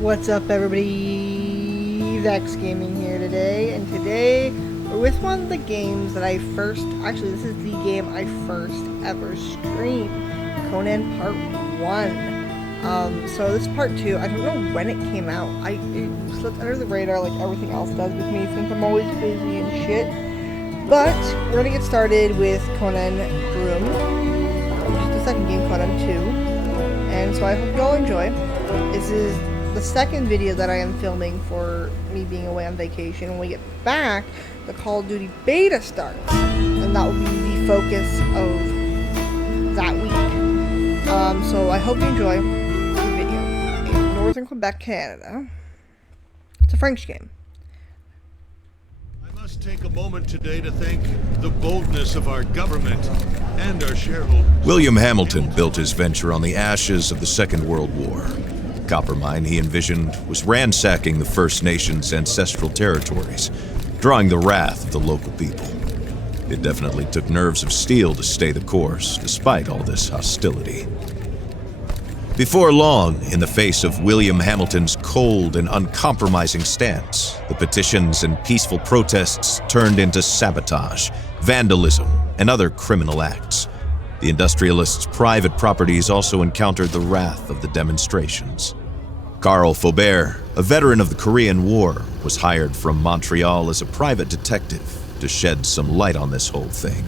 What's up, everybody? Vex Gaming here today, and today we're with one of the games that this is the game I first ever streamed, Conan Part 1. So this is Part 2. I don't know when it came out. It slipped under the radar like everything else does with me since I'm always busy and shit. But we're gonna get started with Conan Broom, which is the second game, Conan 2. And so I hope you all enjoy. This is the second video that I am filming for me being away on vacation. When we get back, the Call of Duty beta starts, and that will be the focus of that week. So I hope you enjoy the video. In Northern Quebec, Canada. It's a French game. I must take a moment today to thank the boldness of our government and our shareholders. William Hamilton built his venture on the ashes of the Second World War. The copper mine he envisioned was ransacking the First Nations' ancestral territories, drawing the wrath of the local people. It definitely took nerves of steel to stay the course, despite all this hostility. Before long, in the face of William Hamilton's cold and uncompromising stance, the petitions and peaceful protests turned into sabotage, vandalism, and other criminal acts. The industrialists' private properties also encountered the wrath of the demonstrations. Carl Faubert, a veteran of the Korean War, was hired from Montreal as a private detective to shed some light on this whole thing.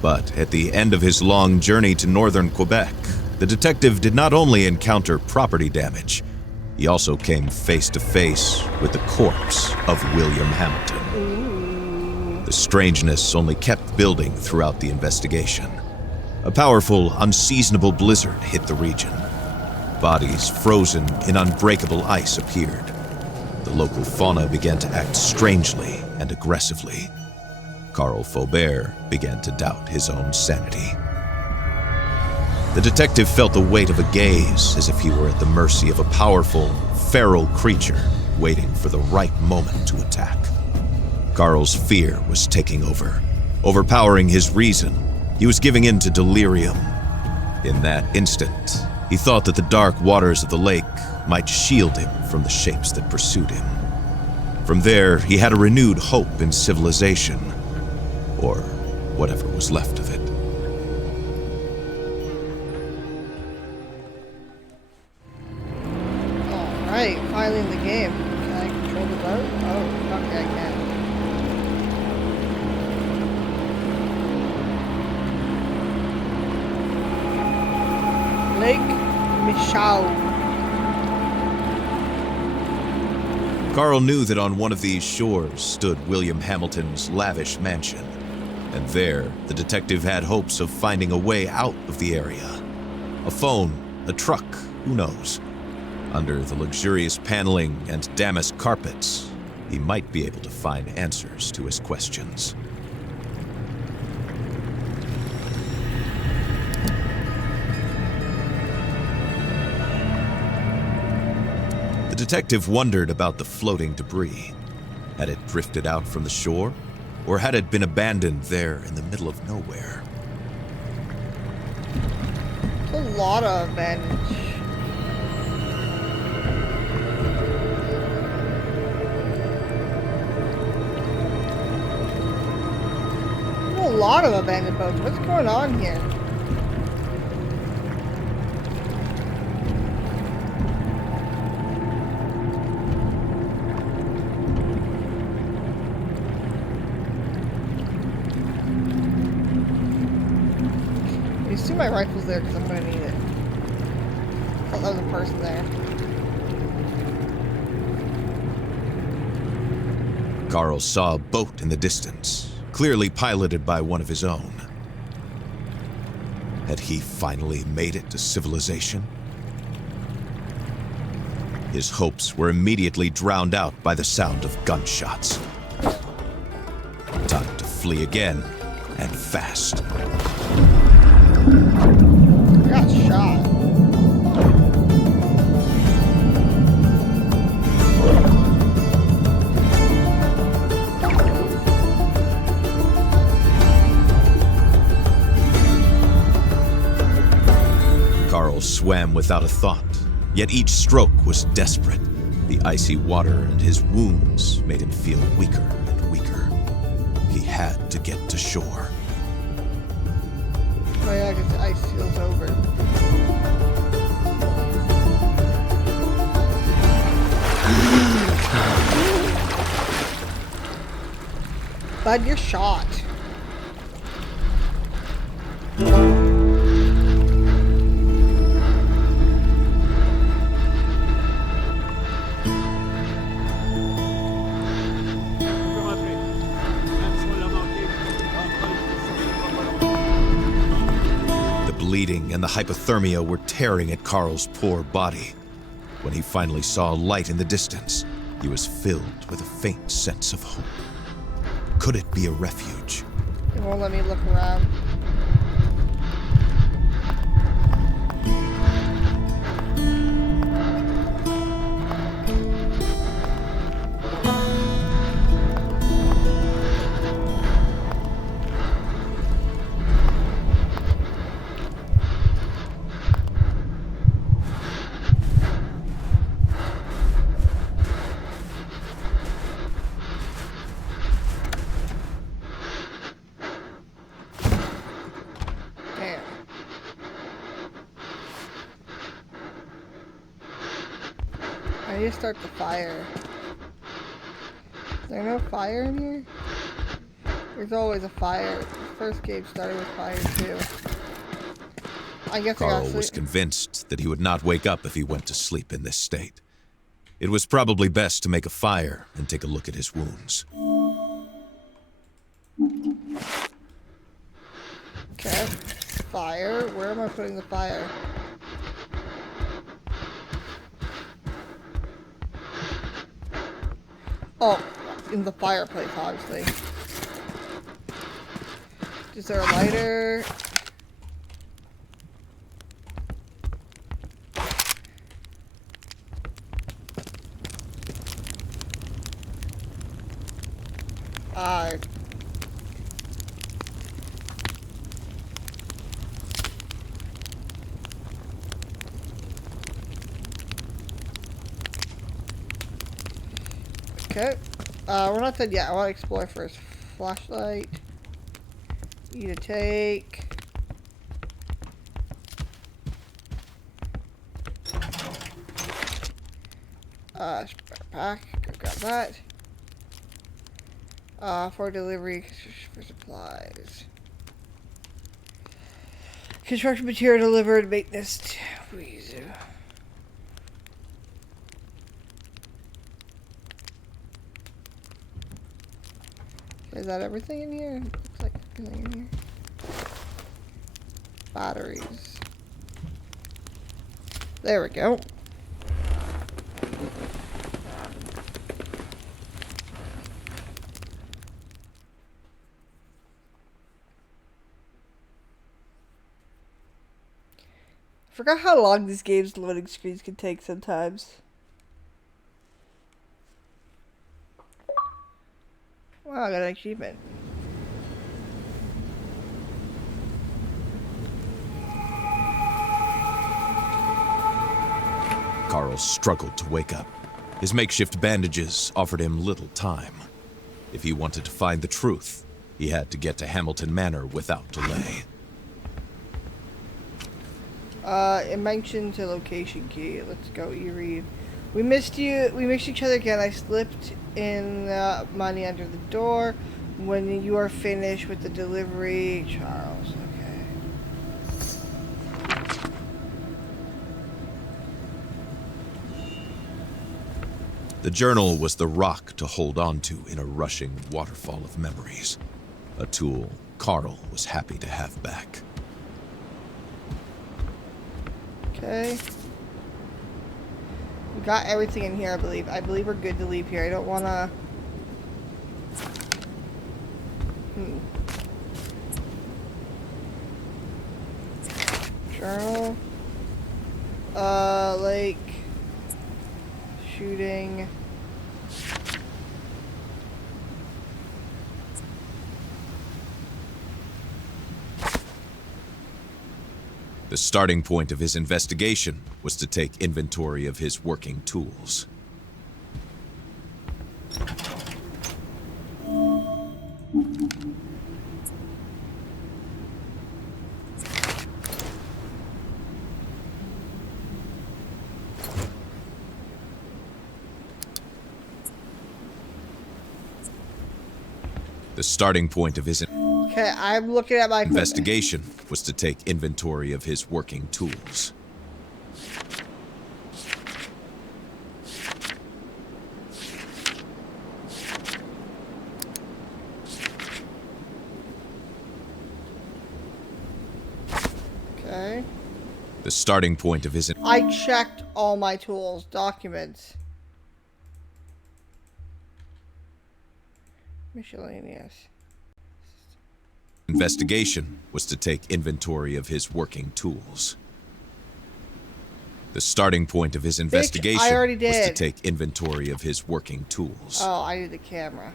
But at the end of his long journey to northern Quebec, the detective did not only encounter property damage, he also came face to face with the corpse of William Hamilton. The strangeness only kept building throughout the investigation. A powerful, unseasonable blizzard hit the region. Bodies frozen in unbreakable ice appeared. The local fauna began to act strangely and aggressively. Carl Faubert began to doubt his own sanity. The detective felt the weight of a gaze, as if he were at the mercy of a powerful, feral creature waiting for the right moment to attack. Carl's fear was taking over, overpowering his reason. He was giving in to delirium. In that instant, he thought that the dark waters of the lake might shield him from the shapes that pursued him. From there, he had a renewed hope in civilization, or whatever was left of it. Alright, finally in the game. Can I control the boat? Oh, okay, I can. Lake Michau. Carl knew that on one of these shores stood William Hamilton's lavish mansion, and there the detective had hopes of finding a way out of the area. A phone, a truck, who knows? Under the luxurious paneling and damask carpets, he might be able to find answers to his questions. The detective wondered about the floating debris. Had it drifted out from the shore, or had it been abandoned there in the middle of nowhere? It's a lot of abandoned. A lot of abandoned boats. What's going on here? You see my rifle's there because I'm going to need it. I thought that was a person there. Carl saw a boat in the distance, clearly piloted by one of his own. Had he finally made it to civilization? His hopes were immediately drowned out by the sound of gunshots. Time to flee again, and fast. I got shot. Carl swam without a thought, Yet each stroke was desperate. The icy water and his wounds made him feel weaker and weaker. He had to get to shore. Oh yeah, because the ice seals over. Bud, you're shot. The bleeding and the hypothermia were tearing at Carl's poor body. When he finally saw a light in the distance, he was filled with a faint sense of hope. Could it be a refuge? It won't let me look around. I need to start the fire. Is there no fire in here? There's always a fire. The first game started with fire too. I guess I Carl gotta sleep. was convinced that he would not wake up if he went to sleep in this state. It was probably best to make a fire and take a look at his wounds. Okay. Fire. Where am I putting the fire? Oh, in the fireplace, obviously. Is there a lighter? Okay. We're not done yet. I want to explore first. Flashlight. Need to take. Backpack. Go grab that. For delivery for supplies. Construction material delivered. Maintenance. Please. Is that everything in here? Looks like everything in here. Batteries. There we go. I forgot how long these games' loading screens can take sometimes. Wow, I got an achievement. Carl struggled to wake up. His makeshift bandages offered him little time. If he wanted to find the truth, he had to get to Hamilton Manor without delay. It mentions a location key. Let's go, you read. We missed each other again. I slipped in money under the door. When you are finished with the delivery, Charles. Okay. The journal was the rock to hold on to in a rushing waterfall of memories. A tool Carl was happy to have back. Okay. We got everything in here, I believe. I believe we're good to leave here. I don't want to... Journal. Like... Shooting... The starting point of his investigation was to take inventory of his working tools. The starting point of his Okay, I'm looking at my equipment. investigation was to take inventory of his working tools. Okay. The starting point of his I checked all my tools, documents. Miscellaneous. investigation was to take inventory of his working tools. The starting point of his investigation I already was to did. take inventory of his working tools. Oh, I need the camera.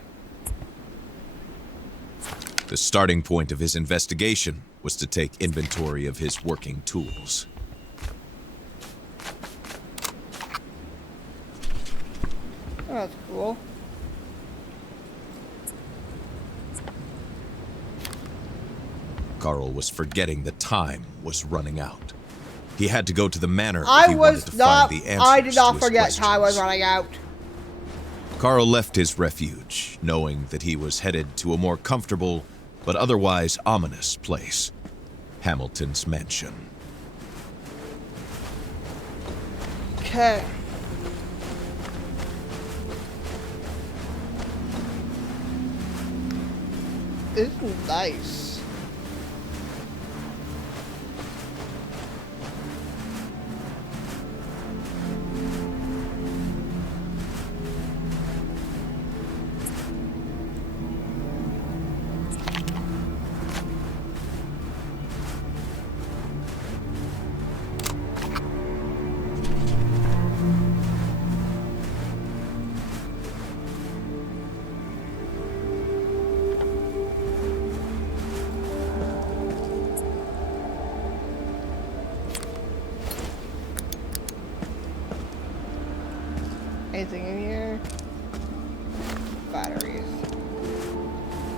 The starting point of his investigation was to take inventory of his working tools. Oh, that's cool. Carl was forgetting that time was running out. He had to go to the manor if I he wanted was to not. find the answers I did not to his forget time was questions. running out. Carl left his refuge, knowing that he was headed to a more comfortable but otherwise ominous place, Hamilton's mansion. Okay. This is nice. Anything in here? Batteries.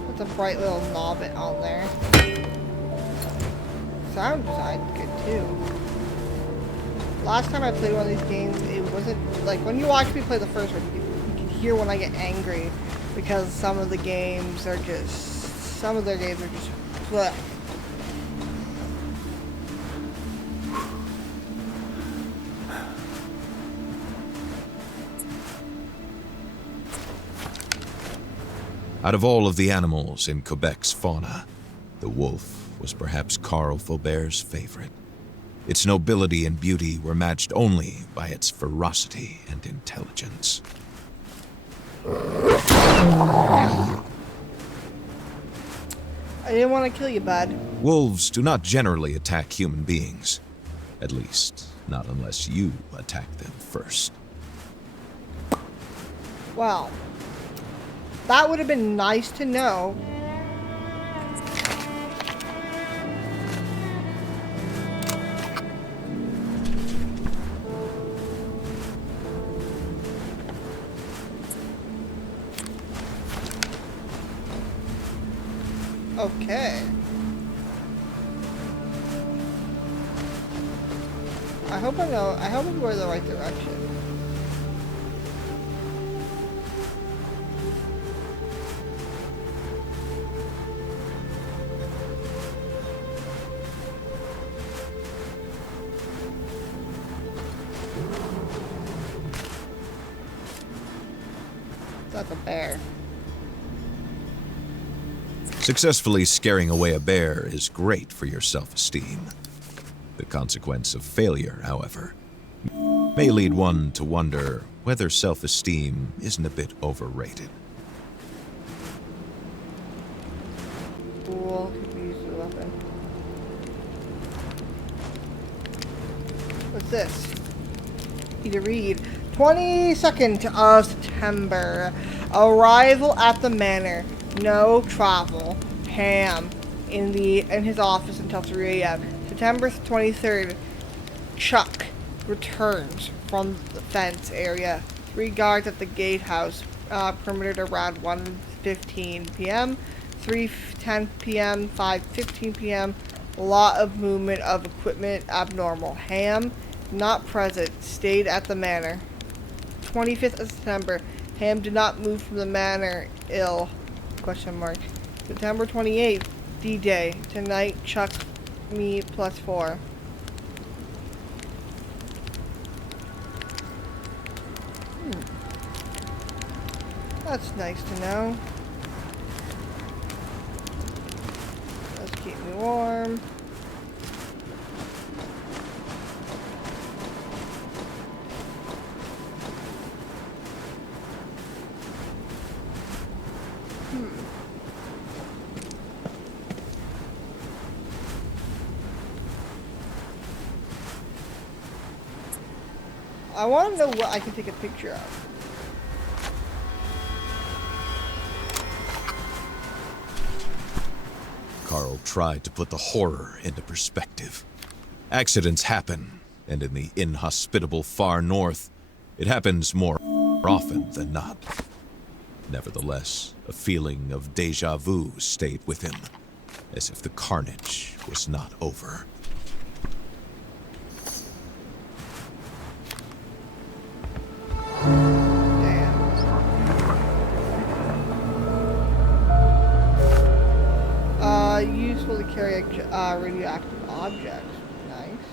With a bright little knob on there. Sound design's good too. Last time I played one of these games, it wasn't like when you watch me play the first one, you can hear when I get angry because some of the games are just bleh. Out of all of the animals in Quebec's fauna, the wolf was perhaps Carl Faubert's favorite. Its nobility and beauty were matched only by its ferocity and intelligence. I didn't want to kill you, bud. Wolves do not generally attack human beings. At least, not unless you attack them first. Well, that would have been nice to know. Okay. I hope I'm going the right direction. That's a bear. Successfully scaring away a bear is great for your self-esteem. The consequence of failure, however, may lead one to wonder whether self-esteem isn't a bit overrated. Cool. Could be used as a weapon. What's this? Need to read. 22nd of September. Arrival at the manor. No travel. Ham in his office until 3 a.m. September 23rd, Chuck returns from the fence area. 3 guards at the gatehouse perimetered around 1:15 p.m., 3:10 p.m., 5:15 p.m. A lot of movement of equipment abnormal. Ham, not present, stayed at the manor. 25th of September, Ham did not move from the manor, ill, question mark. September 28th, D-Day, tonight, Chuck, me, +4. That's nice to know. Let's keep me warm. I want to know what I can take a picture of. Carl tried to put the horror into perspective. Accidents happen, and in the inhospitable far north, it happens more often than not. Nevertheless, a feeling of déjà vu stayed with him, as if the carnage was not over. Useful to carry a radioactive object. Nice.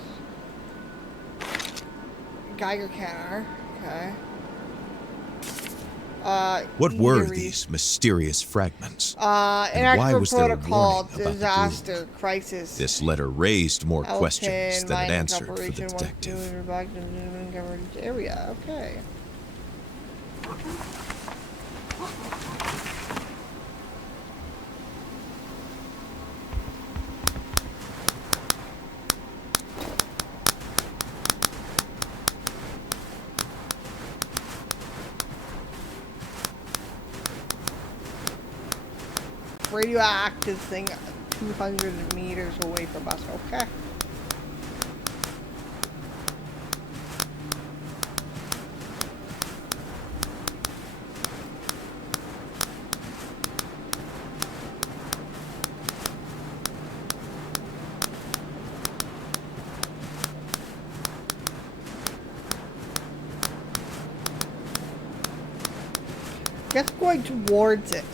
Geiger counter. Okay. What were these mysterious fragments? And why was there protocol, a warning disaster, crisis. This letter raised more questions than it answered for the Operation detective. Area. Okay. Radioactive thing 200 meters away from us. Okay. Just going towards it.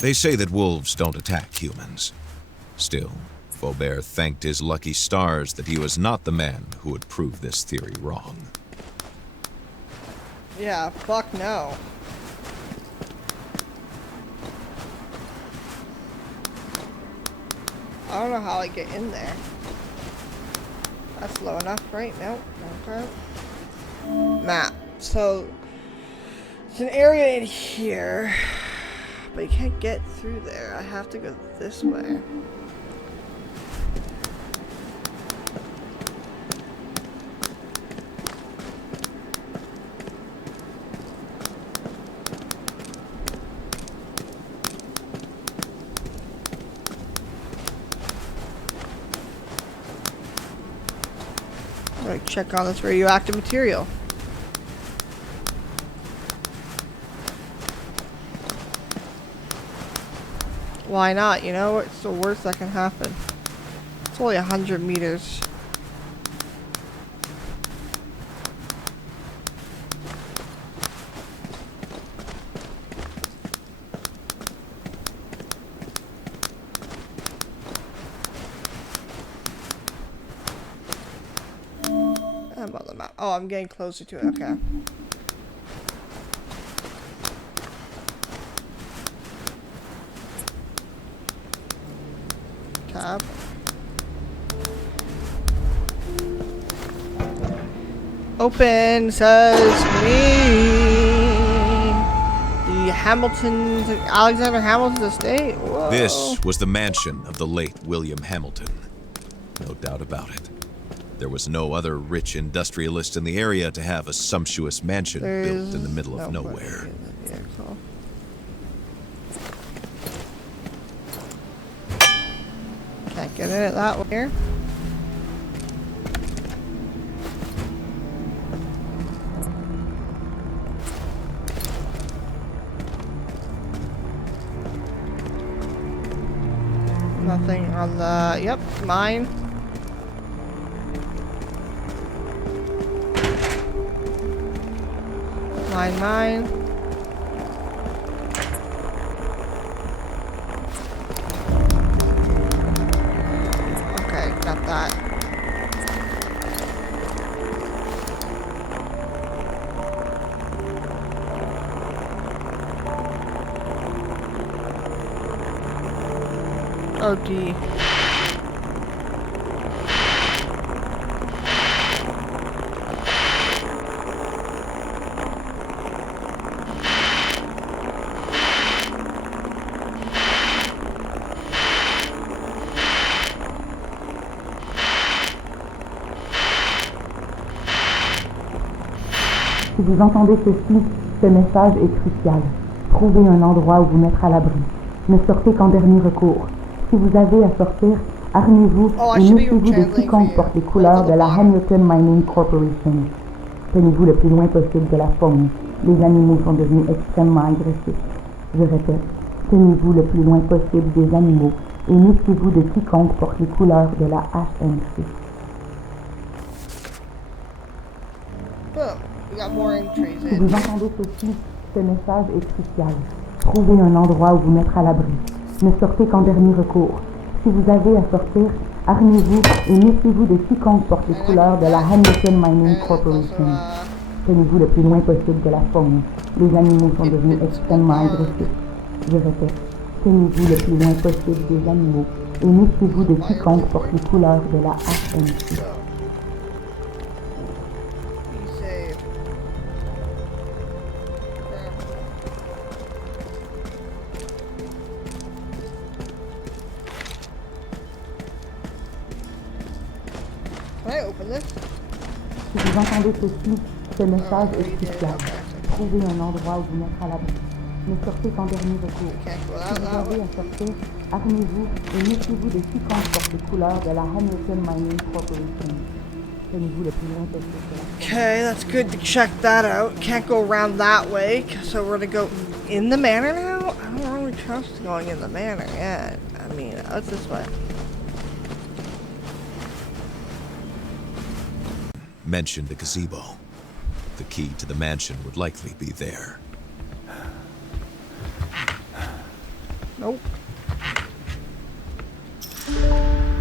They say that wolves don't attack humans. Still, Faubert thanked his lucky stars that he was not the man who would prove this theory wrong. Yeah, fuck no. I don't know how I get in there. That's low enough, right? Nope. Okay. Map. So, it's an area in here. But you can't get through there. I have to go this way. Right, check on this radioactive material. Why not? You know, it's the worst that can happen. It's only 100 meters. I'm on the map. Oh, I'm getting closer to it. Okay. Tab. Open sesame. Do you Hamilton's, Alexander Hamilton's estate. Whoa. This was the mansion of the late William Hamilton. No doubt about it. There was no other rich industrialist in the area to have a sumptuous mansion built in the middle of nowhere. Can't get it that way. Nothing on the, yep, mine. Mine. Okay, got that. Oh, gee. Si vous entendez ceci, ce message est crucial. Trouvez un endroit où vous mettre à l'abri. Ne sortez qu'en dernier recours. Si vous avez à sortir, armez-vous et méfiez-vous de quiconque porte les couleurs de la Hamilton Mining Corporation. Tenez-vous le plus loin possible de la faune. Les animaux sont devenus extrêmement agressifs. Je répète, tenez-vous le plus loin possible des animaux et méfiez-vous de quiconque porte les couleurs de la HMC. Si vous entendez ceci, ce message est crucial. Trouvez un endroit où vous mettre à l'abri. Ne sortez qu'en dernier recours. Si vous avez à sortir, armez-vous et méfiez-vous de quiconque porte les couleurs de la Hamilton Mining Corporation. Tenez-vous le plus loin possible de la faune. Les animaux sont devenus extrêmement agressifs. Je répète, tenez-vous le plus loin possible des animaux et méfiez-vous de quiconque porte les couleurs de la HMC. Si vous entendez ceci, ce message est crucial. Trouvez un endroit où vous mettre à l'abri. Ne sortez qu'en dernier recours. Si vous avez à sortir, armez-vous et méfiez-vous de quiconque porte les couleurs de la Hamilton Mining Corporation. Tenez-vous le plus loin possible de la... Okay, that's good to check that out. Can't go around that way, so we're gonna go in the manor now? I don't really trust going in the manor yet. I mean, what's this way? Mentioned a gazebo. The key to the mansion would likely be there. Nope.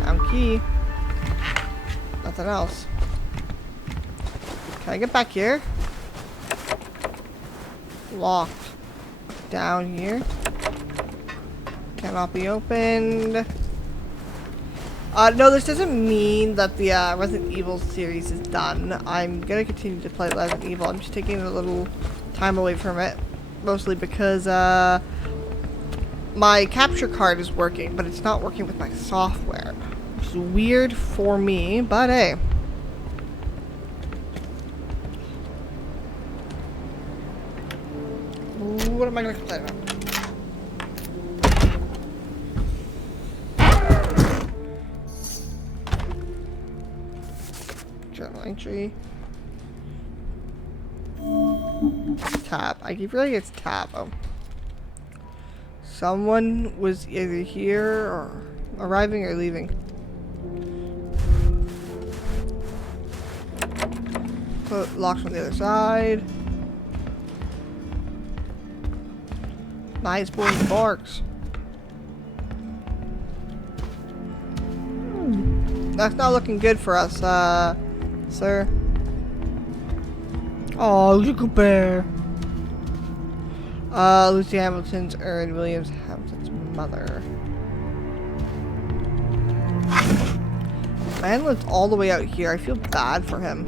Found key. Nothing else. Can I get back here? Locked. Down here. Cannot be opened. No, this doesn't mean that the Resident Evil series is done. I'm gonna continue to play Resident Evil. I'm just taking a little time away from it. Mostly because, my capture card is working, but it's not working with my software. Which is weird for me, but hey. What am I gonna complain about? Journal entry. Tab. I keep feeling it's tab. Oh. Someone was either here or arriving or leaving. Locked from the other side. Nice boys and barks. That's not looking good for us, sir. Oh, look a bear. Lucy Hamilton's Erin Williams Hamilton's mother. Man lives all the way out here. I feel bad for him.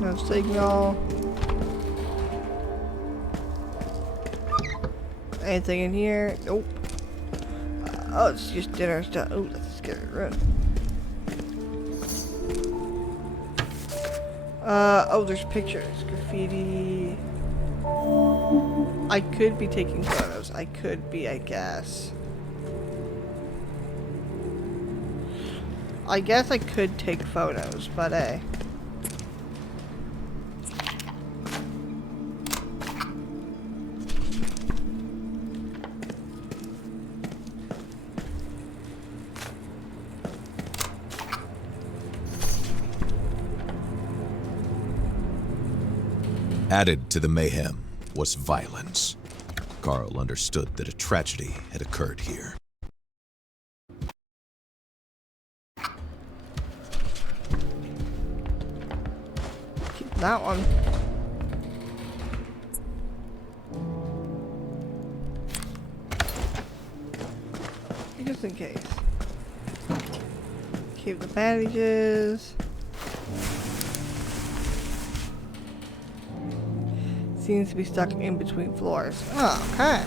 No signal. Anything in here? Nope. Oh, it's just dinner stuff. Oh, that's a scary room. Oh, there's pictures. Graffiti. I could be taking photos. I could be, I guess. I guess I could take photos, but hey. Added to the mayhem was violence. Carl understood that a tragedy had occurred here. Keep that one. Just in case. Keep the bandages. Seems to be stuck in between floors. Oh, okay.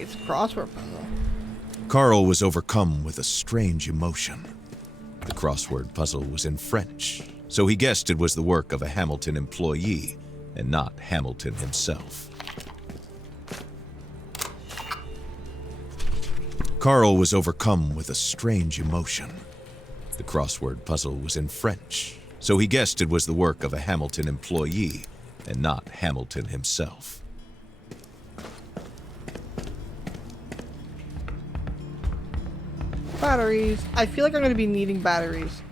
It's a crossword puzzle. Carl was overcome with a strange emotion. The crossword puzzle was in French, so he guessed it was the work of a Hamilton employee and not Hamilton himself. Carl was overcome with a strange emotion. The crossword puzzle was in French, so he guessed it was the work of a Hamilton employee and not Hamilton himself. Batteries. I feel like I'm going to be needing batteries.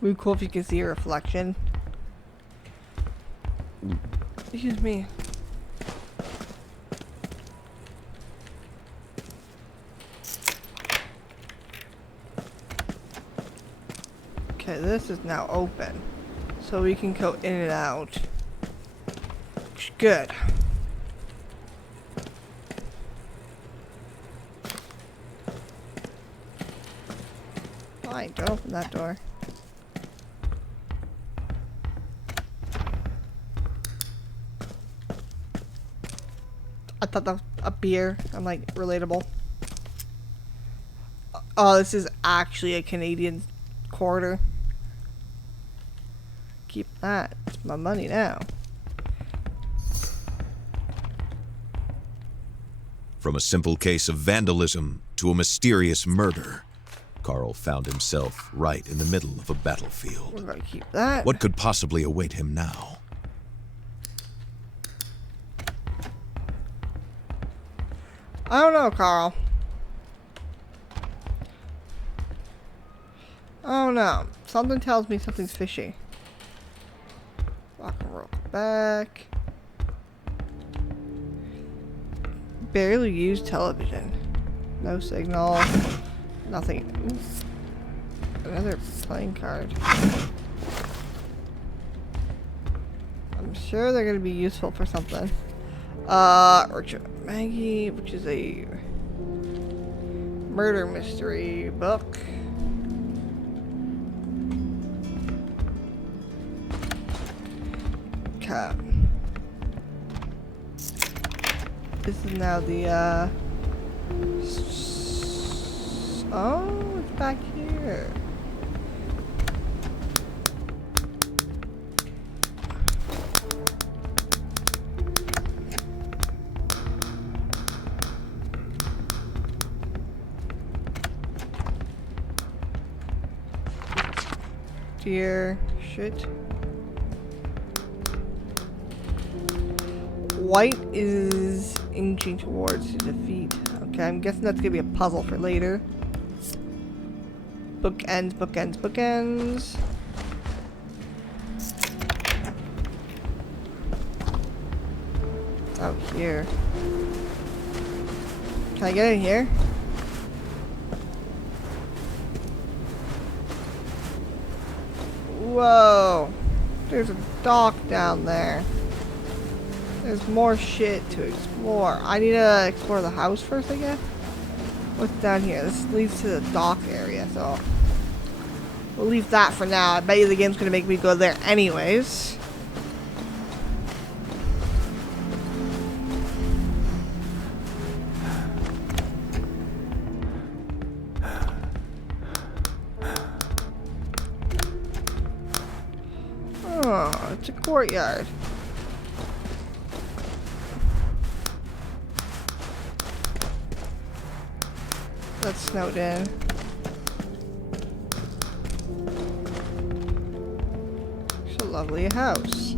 Would be cool if you could see a reflection. Excuse me. Okay, this is now open. So we can go in and out. Which is good. Fine, don't open that door. I thought that was a beer. I'm like, relatable. Oh, this is actually a Canadian quarter. Keep that. It's my money now. From a simple case of vandalism to a mysterious murder, Carl found himself right in the middle of a battlefield. We're gonna keep that. What could possibly await him now? I don't know, Carl. I don't know. Something tells me something's fishy. Rock and roll back. Barely used television. No signal. Nothing. Ooh. Another playing card. I'm sure they're gonna be useful for something. Orchard Maggie, which is a murder mystery book. Okay. This is now the, oh, it's back here. Dear shit. White is inching towards defeat. Okay, I'm guessing that's gonna be a puzzle for later. Bookends, bookends, bookends. Oh, here. Can I get in here? Whoa. There's a dock down there. There's more shit to explore. I need to explore the house first, I guess. What's down here? This leads to the dock area, so We'll leave that for now. I bet you the game's gonna make me go there anyways. Oh, it's a courtyard. That's snowed in. It's a lovely house.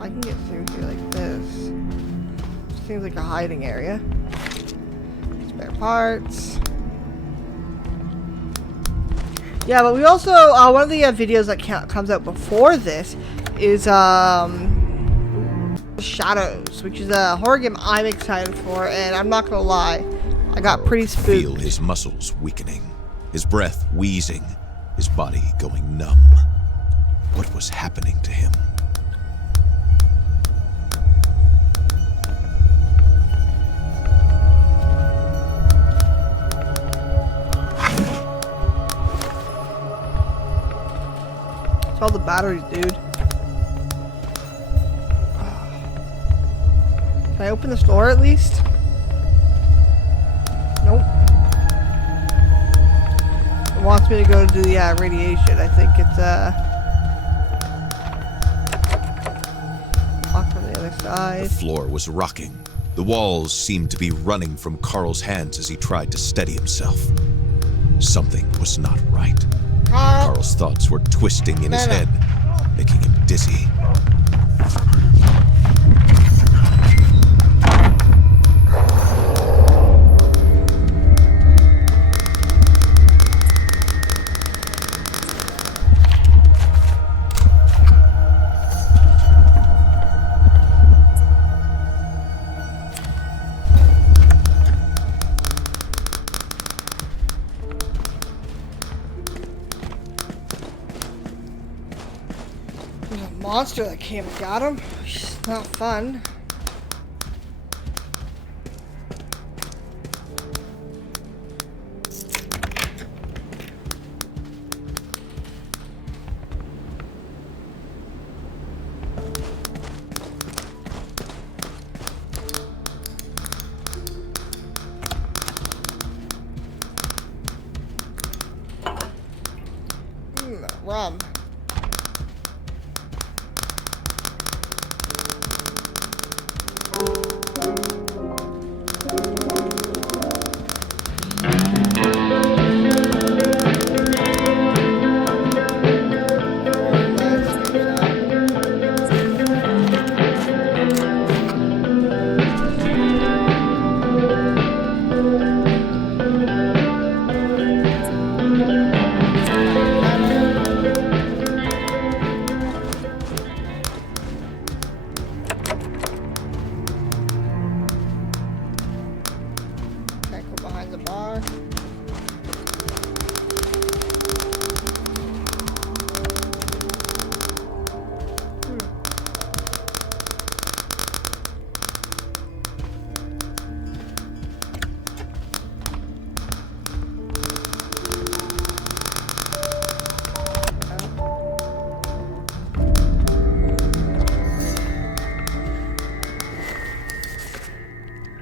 I can get through here like this. Seems like a hiding area. Spare parts. Yeah, but we also, one of the videos that comes out before this is Shadows, which is a horror game I'm excited for, and I'm not gonna lie, I got pretty spooked. Feel his muscles weakening, his breath wheezing, his body going numb. What was happening to him? It's all the batteries, dude. Can I open this door at least? Nope. It wants me to go to the radiation. I think it's locked from the other side. The floor was rocking. The walls seemed to be running from Carl's hands as he tried to steady himself. Something was not right. Carl's thoughts were twisting in his head, making him dizzy. Monster that came and got him. It's not fun. Rum.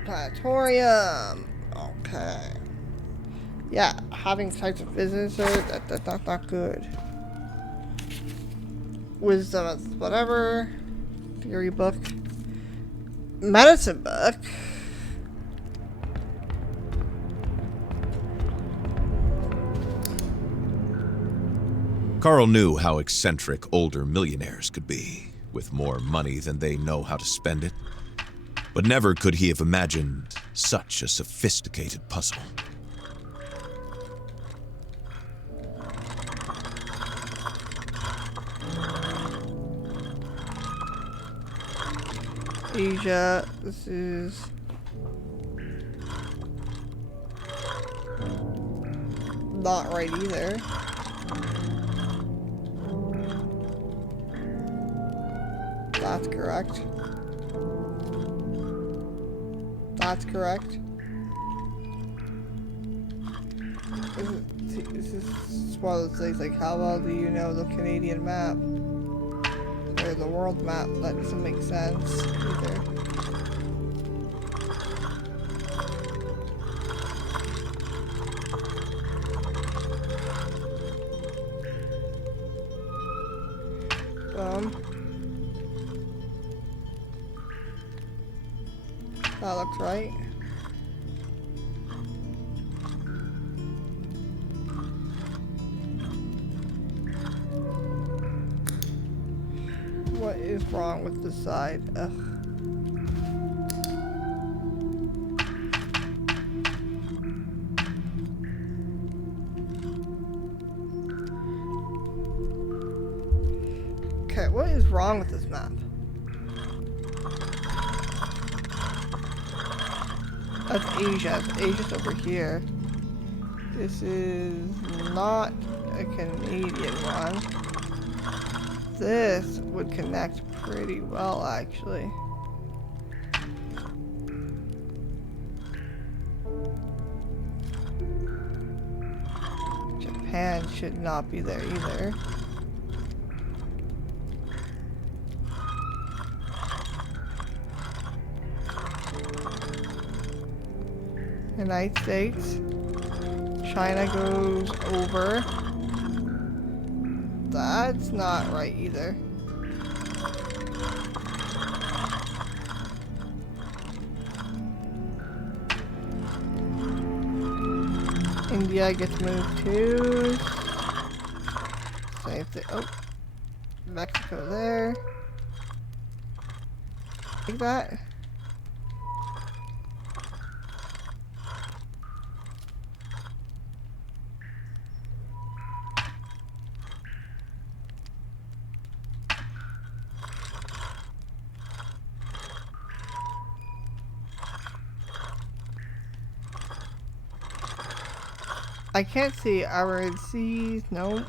Planetarium. Okay. Yeah, having types of visitors, that's not good. Wisdom, whatever. Theory book. Medicine book. Carl knew how eccentric older millionaires could be, with more money than they know how to spend it. But never could he have imagined such a sophisticated puzzle. Asia, this is... not right either. That's correct. That's correct. This is one of those things like, how well do you know the Canadian map? Or the world map? That doesn't make sense either. That looks right. What is wrong with the side? Ugh. Okay, what is wrong with this map? That's Asia. Asia's over here. This is not a Canadian one. This would connect pretty well, actually. Japan should not be there either. United States. China goes over. That's not right either. India gets moved too. Same thing. Oh, Mexico there. Like that. I can't see our seas. No.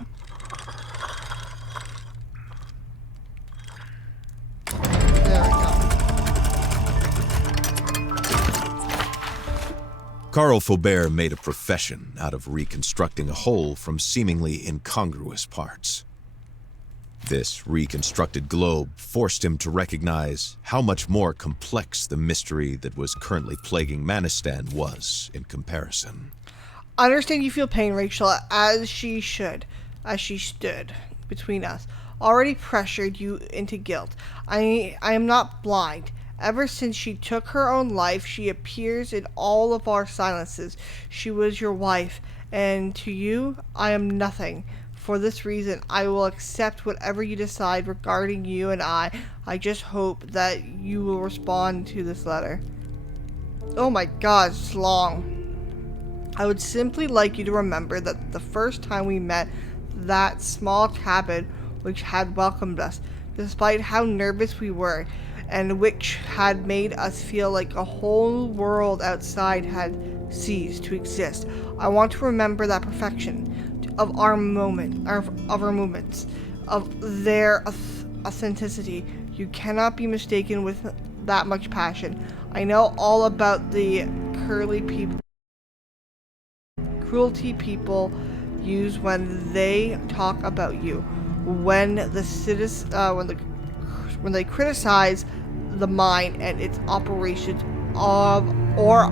There we go. Carl Faubert made a profession out of reconstructing a whole from seemingly incongruous parts. This reconstructed globe forced him to recognize how much more complex the mystery that was currently plaguing Manistan was in comparison. I understand you feel pain, Rachel, as she should, as she stood between us, already pressured you into guilt. I am not blind. Ever since she took her own life, she appears in all of our silences. She was your wife, and to you, I am nothing. For this reason, I will accept whatever you decide regarding you and I. I just hope that you will respond to this letter. Oh my God, it's long. I would simply like you to remember that the first time we met, that small cabin which had welcomed us, despite how nervous we were, and which had made us feel like a whole world outside had ceased to exist. I want to remember that perfection of our moment, of our movements, of their authenticity. You cannot be mistaken with that much passion. I know all about the cruelty people use when they talk about you, when they criticize the mine and its operations or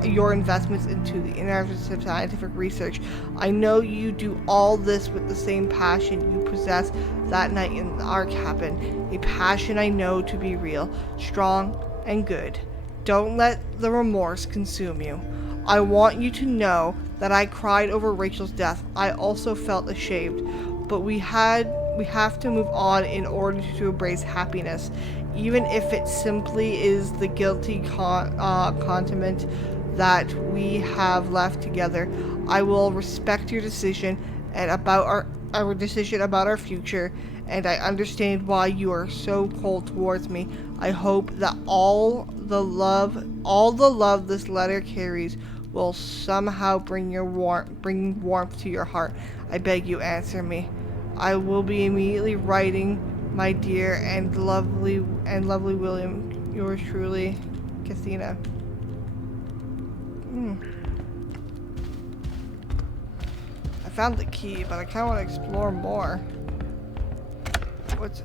your investments into the innovative scientific research. I know you do all this with the same passion you possessed that night in our cabin, a passion I know to be real, strong, and good. Don't let the remorse consume you. I want you to know that I cried over Rachel's death. I also felt ashamed, but we have to move on in order to embrace happiness, even if it simply is the guilty condiment that we have left together. I will respect your decision and about our decision about our future, and I understand why you are so cold towards me. I hope that all the love this letter carries will somehow bring warmth to your heart. I beg you, answer me. I will be immediately writing, my dear and lovely William. Yours truly, Kathina. I found the key, but I kind of want to explore more. What's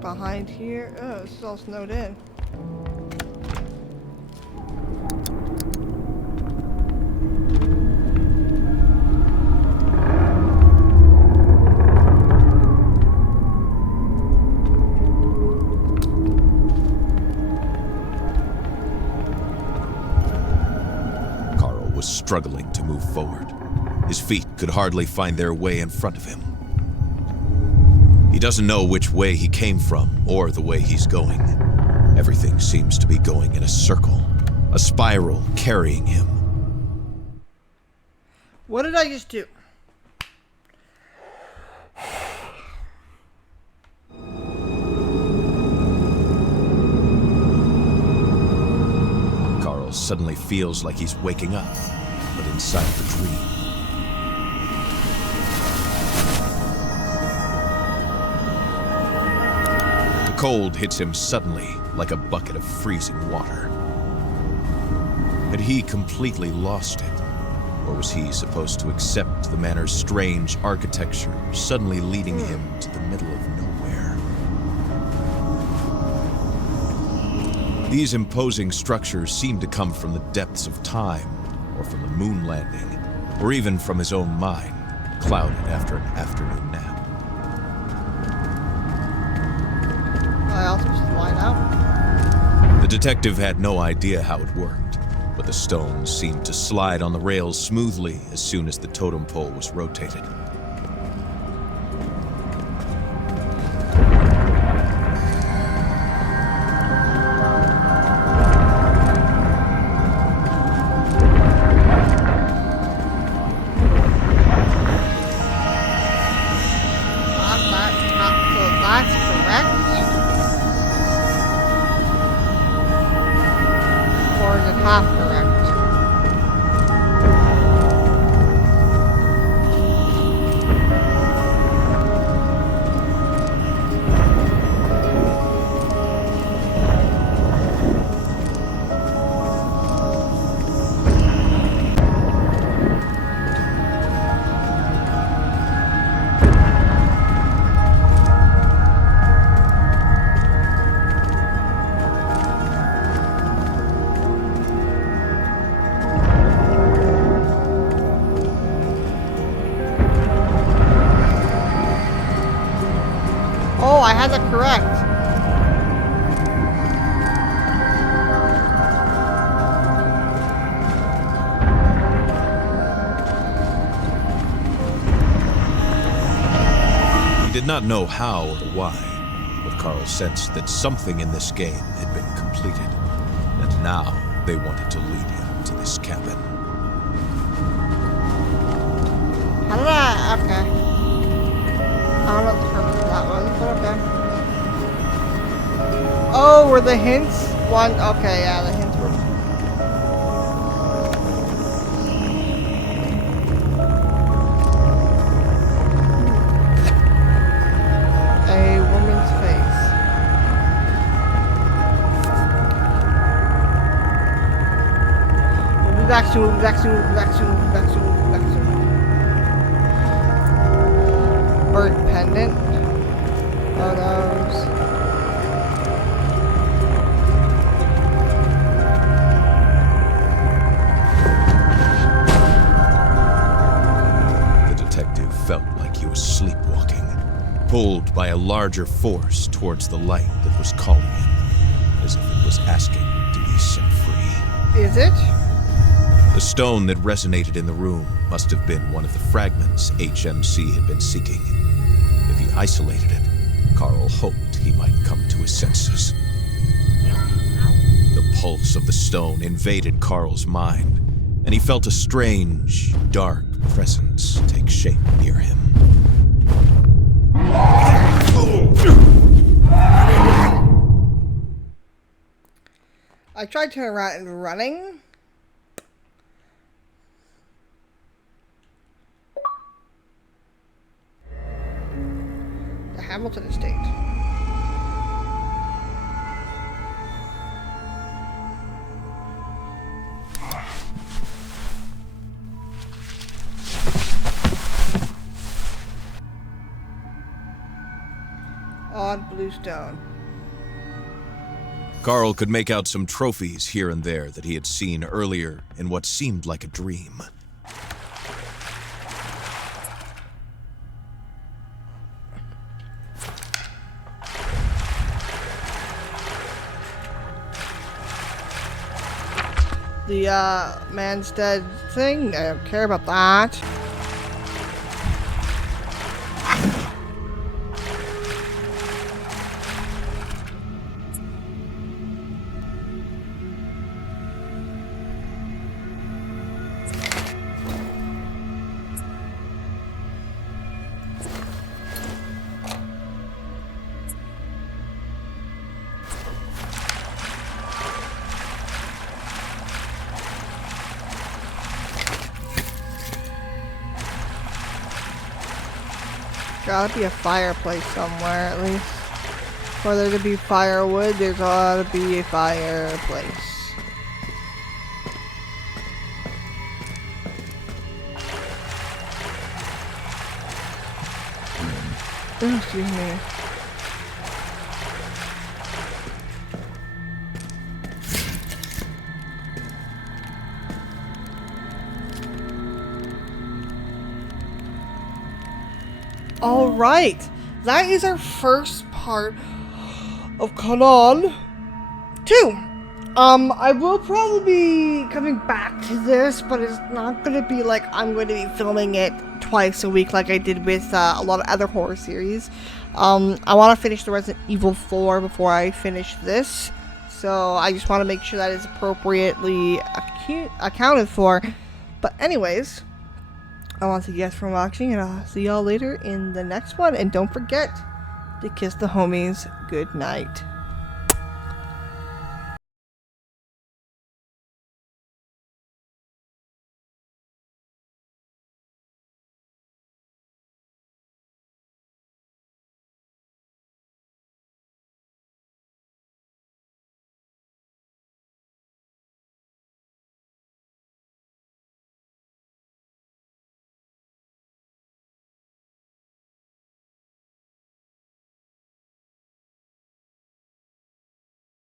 behind here? Oh, this is all snowed in. Carl was struggling to move forward. His feet could hardly find their way in front of him. He doesn't know which way he came from or the way he's going. Everything seems to be going in a circle, a spiral carrying him. What did I just do? Carl suddenly feels like he's waking up, but inside the dream. The cold hits him suddenly like a bucket of freezing water. Had he completely lost it? Or was he supposed to accept the manor's strange architecture, suddenly leading him to the middle of nowhere? These imposing structures seem to come from the depths of time, or from the moon landing, or even from his own mind, clouded after an afternoon nap. I also just line out. The detective had no idea how it worked, but the stones seemed to slide on the rails smoothly as soon as the totem pole was rotated. That's correct. Or is it half correct? Oh, I had that correct. He did not know how or why, but Carl sensed that something in this game had been completed, and now they wanted to lead him to this cabin. How did I? Okay. I don't know what the purpose of that was, but okay. Oh, were the hints one? Okay, yeah, the hints were. A woman's face. We'll be back soon, we'll be back soon, we'll be back soon, we'll be back soon, we'll be back soon. Bird pendant. Photos. The detective felt like he was sleepwalking, pulled by a larger force towards the light that was calling him, as if it was asking to be set free. Is it? The stone that resonated in the room must have been one of the fragments HMC had been seeking. If he isolated it, Carl hoped he might come to his senses. The pulse of the stone invaded Carl's mind, and he felt a strange, dark presence take shape near him. I tried turning around and running. The Hamilton Estate. odd bluestone. Carl could make out some trophies here and there that he had seen earlier in what seemed like a dream. The man's dead thing, I don't care about that. Gotta be a fireplace somewhere, at least. For there to be firewood, there's gotta be a fireplace. Oh, excuse me. Alright, that is our first part of Kona 2. I will probably be coming back to this, but it's not going to be like I'm going to be filming it twice a week like I did with a lot of other horror series. I want to finish the Resident Evil 4 before I finish this, so I just want to make sure that is appropriately accounted for. But anyways, I want to thank you guys for watching, and I'll see y'all later in the next one. And don't forget to kiss the homies good night.